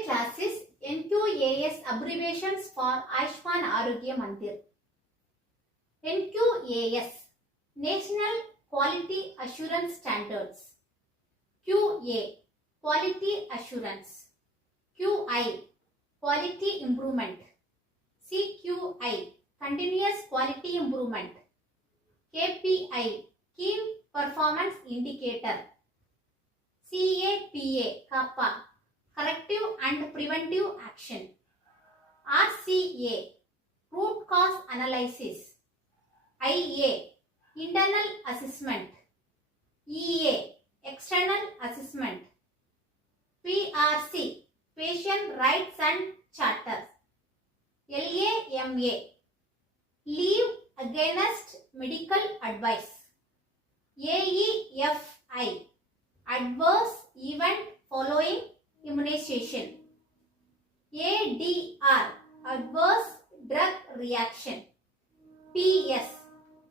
Today class is NQAS abbreviations for Ayushman Arogya Mandir. NQAS National Quality Assurance Standards. QA Quality Assurance. QI Quality Improvement. CQI Continuous Quality Improvement. KPI Key Performance Indicator. CAPA Kappa Corrective and Preventive Action. RCA Root Cause Analysis. IA Internal Assessment. EA External Assessment. PRC Patient Rights and Charters. LAMA Leave Against Medical Advice. AEFI Adverse Event Following Immunization. ADR Adverse Drug Reaction. PS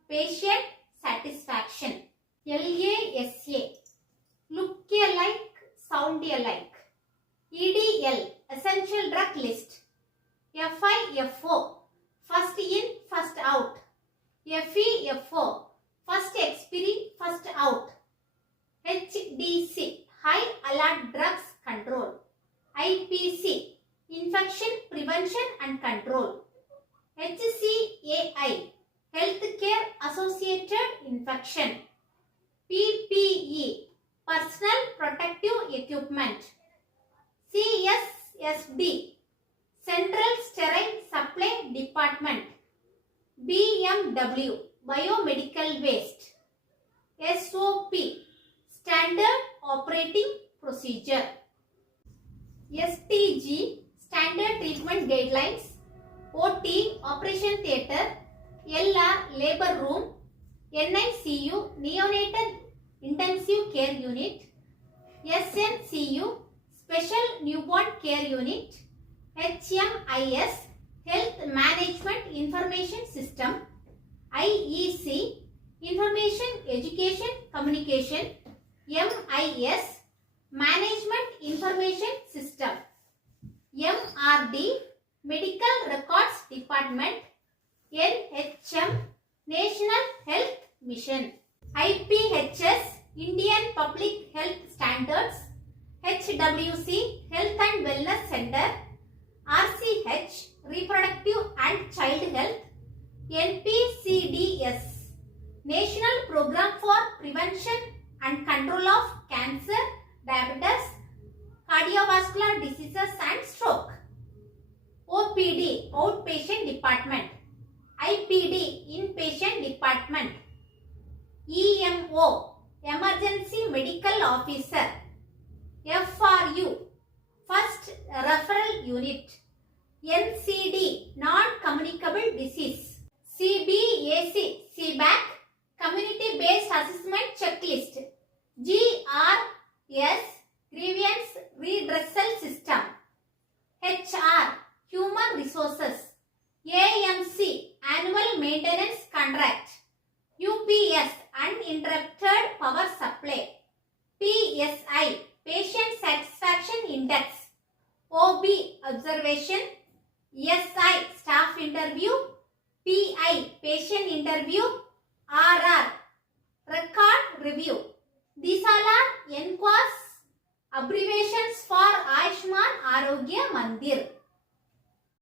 Patient Satisfaction. LASA Look alike, sound alike. EDL Essential Drug List. FIFO First in, first out. FEFO First expiry, first out. HDC High Alert Drugs Control. IPC Infection Prevention and Control. HCAI Healthcare Associated Infection. PPE Personal Protective Equipment. CSSD Central Sterile Supply Department. BMW Biomedical Waste. SOP Standard Operating Procedure. STG Standard Treatment Guidelines. OT Operation Theatre. LR Labor Room. NICU Neonatal Intensive Care Unit. SNCU Special Newborn Care Unit. HMIS Health Management Information System. IEC Information Education Communication. MIS Management Information System. MRD Medical Records Department. NHM National Health Mission. IPHS Indian Public Health Standards. HWC Health and Wellness Center. RCH Reproductive and Child Health. NPCDS National Program for Prevention and Control of Cancer, Diabetes, Cardiovascular Diseases and Stroke. OPD Outpatient Department. IPD Inpatient Department. EMO Emergency Medical Officer. FRU First Referral Unit. NCD Non-Communicable Disease. CBAC CBAC Community Based Assessment Checklist. GRS Grievance Redressal System. HR Human Resources. AMC Annual Maintenance Contract. UPS Uninterrupted Power Supply. PSI Patient Satisfaction Index. OB Observation. SI Staff Interview. PI Patient Interview. RR Record Review. These all are NQAS abbreviations for Ayushman Arogya Mandir.